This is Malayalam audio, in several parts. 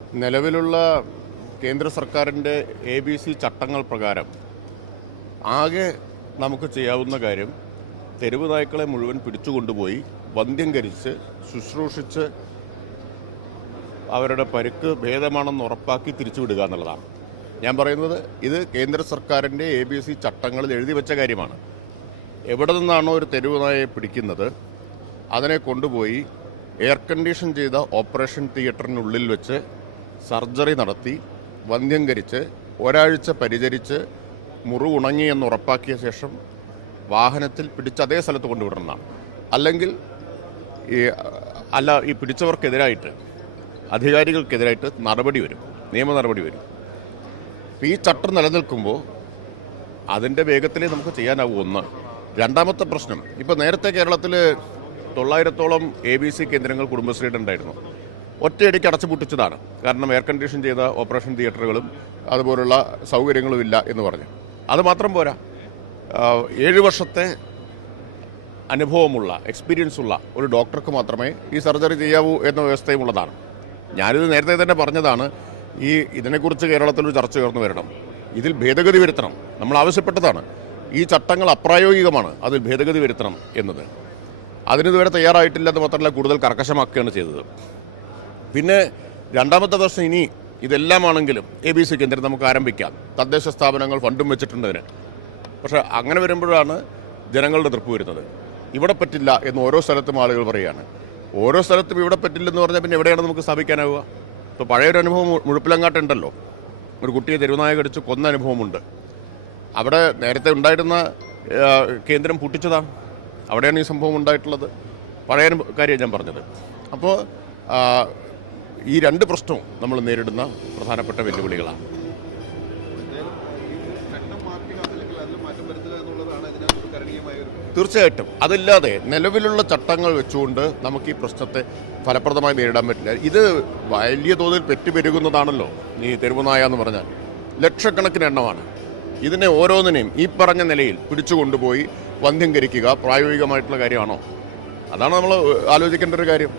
നിലവിലുള്ള കേന്ദ്ര സർക്കാരിൻ്റെ ABC ചട്ടങ്ങൾ പ്രകാരം ആകെ നമുക്ക് ചെയ്യാവുന്ന കാര്യം തെരുവ് നായ്ക്കളെ മുഴുവൻ പിടിച്ചുകൊണ്ടുപോയി വന്ധ്യംകരിച്ച് ശുശ്രൂഷിച്ച് അവരുടെ പരിക്ക് ഭേദമാണെന്ന് ഉറപ്പാക്കി തിരിച്ചുവിടുക എന്നുള്ളതാണ്. ഞാൻ പറയുന്നത് ഇത് കേന്ദ്ര സർക്കാരിൻ്റെ ABC ചട്ടങ്ങളിൽ എഴുതി വെച്ച കാര്യമാണ്. എവിടെ നിന്നാണോ ഒരു തെരുവ് നായയെ പിടിക്കുന്നത് അതിനെ കൊണ്ടുപോയി എയർ കണ്ടീഷൻ ചെയ്ത ഓപ്പറേഷൻ തിയേറ്ററിനുള്ളിൽ വെച്ച് സർജറി നടത്തി വന്ധ്യംകരിച്ച് ഒരാഴ്ച പരിചരിച്ച് മുറിവുണങ്ങി എന്ന് ഉറപ്പാക്കിയ ശേഷം വാഹനത്തിൽ പിടിച്ച് അതേ സ്ഥലത്ത് കൊണ്ടുവിടണമെന്നാണ്. അല്ലെങ്കിൽ ഈ പിടിച്ചവർക്കെതിരായിട്ട് അധികാരികൾക്കെതിരായിട്ട് നടപടി വരും, നിയമ നടപടി വരും. ഈ ചട്ടം നിലനിൽക്കുമ്പോൾ അതിൻ്റെ വേഗത്തിലേ നമുക്ക് ചെയ്യാനാവൂ. ഒന്ന്. രണ്ടാമത്തെ പ്രശ്നം, ഇപ്പോൾ നേരത്തെ കേരളത്തിൽ 900-ഓളം ABC കേന്ദ്രങ്ങൾ കുടുംബശ്രീയുടെ ഉണ്ടായിരുന്നു. ഒറ്റയടിക്ക് അടച്ചുപൂട്ടിച്ചതാണ്. കാരണം എയർ കണ്ടീഷൻ ചെയ്ത ഓപ്പറേഷൻ തിയേറ്ററുകളും അതുപോലുള്ള സൗകര്യങ്ങളും ഇല്ല എന്ന് പറഞ്ഞു. അതുമാത്രം പോരാ, 7 വർഷത്തെ അനുഭവമുള്ള എക്സ്പീരിയൻസ് ഉള്ള ഒരു ഡോക്ടർക്ക് മാത്രമേ ഈ സർജറി ചെയ്യാവൂ എന്ന വ്യവസ്ഥയും ഉള്ളതാണ്. ഞാനിത് നേരത്തെ തന്നെ പറഞ്ഞതാണ്. ഇതിനെക്കുറിച്ച് കേരളത്തിലൊരു ചർച്ച ഉയർന്നു വരണം. ഇതിൽ ഭേദഗതി വരുത്തണം. നമ്മൾ ആവശ്യപ്പെട്ടതാണ്. ഈ ചട്ടങ്ങൾ അപ്രായോഗികമാണ്, അതിൽ ഭേദഗതി വരുത്തണം എന്നത്. അതിനിതുവരെ തയ്യാറായിട്ടില്ലെന്ന് മാത്രമല്ല, കൂടുതൽ കർക്കശമാക്കുകയാണ് ചെയ്തത്. പിന്നെ രണ്ടാമത്തെ പ്രശ്നം, ഇനി ഇതെല്ലാമാണെങ്കിലും ABC കേന്ദ്രം നമുക്ക് ആരംഭിക്കാം. തദ്ദേശ സ്ഥാപനങ്ങൾ ഫണ്ടും വെച്ചിട്ടുണ്ടതിന്. പക്ഷേ അങ്ങനെ വരുമ്പോഴാണ് ജനങ്ങളുടെ തൃപ്തി വരുന്നത്. ഇവിടെ പറ്റില്ല എന്ന് ഓരോ സ്ഥലത്തും ആളുകൾ പറയുകയാണ്. ഓരോ സ്ഥലത്തും ഇവിടെ പറ്റില്ലെന്ന് പറഞ്ഞാൽ പിന്നെ എവിടെയാണ് നമുക്ക് സ്ഥാപിക്കാനാവുക? ഇപ്പോൾ പഴയൊരു അനുഭവം മുഴുപ്പിലങ്ങാട്ടുണ്ടല്ലോ. ഒരു കുട്ടിയെ തെരുവുനായ കടിച്ച് കൊന്ന അനുഭവമുണ്ട്. അവിടെ നേരത്തെ ഉണ്ടായിരുന്ന കേന്ദ്രം പൂട്ടിച്ചതാണ്. അവിടെയാണ് ഈ സംഭവം ഉണ്ടായിട്ടുള്ളത്. പഴയ കാര്യം ഞാൻ പറഞ്ഞത്. അപ്പോൾ ഈ രണ്ട് പ്രശ്നവും നമ്മൾ നേരിടുന്ന പ്രധാനപ്പെട്ട വെല്ലുവിളികളാണ്. തീർച്ചയായിട്ടും അതില്ലാതെ നിലവിലുള്ള ചട്ടങ്ങൾ വെച്ചുകൊണ്ട് നമുക്ക് ഈ പ്രശ്നത്തെ ഫലപ്രദമായി നേരിടാൻ പറ്റില്ല. ഇത് വലിയ തോതിൽ പെറ്റുപെരുകുന്നതാണല്ലോ ഈ തെരുവുനായ എന്ന് പറഞ്ഞാൽ. ലക്ഷക്കണക്കിന് എണ്ണമാണ്. ഇതിനെ ഓരോന്നിനെയും ഈ പറഞ്ഞ നിലയിൽ പിടിച്ചുകൊണ്ടുപോയി വന്ധ്യംകരിക്കുക പ്രായോഗികമായിട്ടുള്ള കാര്യമാണോ? അതാണ് നമ്മൾ ആലോചിക്കേണ്ട ഒരു കാര്യം.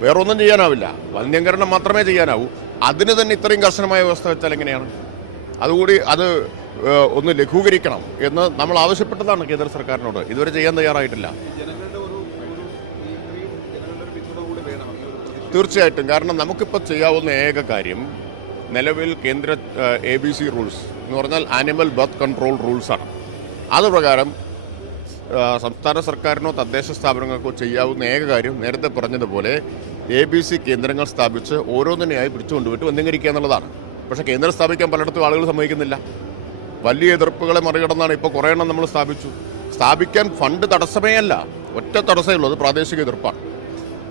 വേറൊന്നും ചെയ്യാനാവില്ല. വന്ധ്യംകരണം മാത്രമേ ചെയ്യാനാവൂ. അതിന് തന്നെ ഇത്രയും കർശനമായ വ്യവസ്ഥ വെച്ചാൽ എങ്ങനെയാണ്? അതുകൂടി അത് ഒന്ന് ലഘൂകരിക്കണം എന്ന് നമ്മൾ ആവശ്യപ്പെട്ടതാണ് കേന്ദ്ര സർക്കാരിനോട്. ഇതുവരെ ചെയ്യാൻ തയ്യാറായിട്ടില്ല. തീർച്ചയായിട്ടും. കാരണം നമുക്കിപ്പോൾ ചെയ്യാവുന്ന ഏക കാര്യം നിലവിൽ കേന്ദ്ര ABC റൂൾസ് എന്ന് പറഞ്ഞാൽ ആനിമൽ ബർത്ത് കൺട്രോൾ റൂൾസാണ്. അതുപ്രകാരം സംസ്ഥാന സർക്കാരിനോ തദ്ദേശ സ്ഥാപനങ്ങൾക്കോ ചെയ്യാവുന്ന ഏക കാര്യം നേരത്തെ പറഞ്ഞതുപോലെ ABC കേന്ദ്രങ്ങൾ സ്ഥാപിച്ച് ഓരോന്നിനെയായി പിടിച്ചുകൊണ്ടുപോയിട്ട് വന്ധ്യംകരിക്കുക എന്നുള്ളതാണ്. പക്ഷേ കേന്ദ്രം സ്ഥാപിക്കാൻ പലയിടത്തും ആളുകൾ സമ്മതിക്കുന്നില്ല. വലിയ എതിർപ്പുകളെ മറികടന്നാണ് ഇപ്പോൾ കുറേ എണ്ണം നമ്മൾ സ്ഥാപിക്കാൻ ഫണ്ട് തടസ്സമേ അല്ല, ഒറ്റ തടസ്സമേ ഉള്ളൂ, അത് പ്രാദേശിക എതിർപ്പാണ്.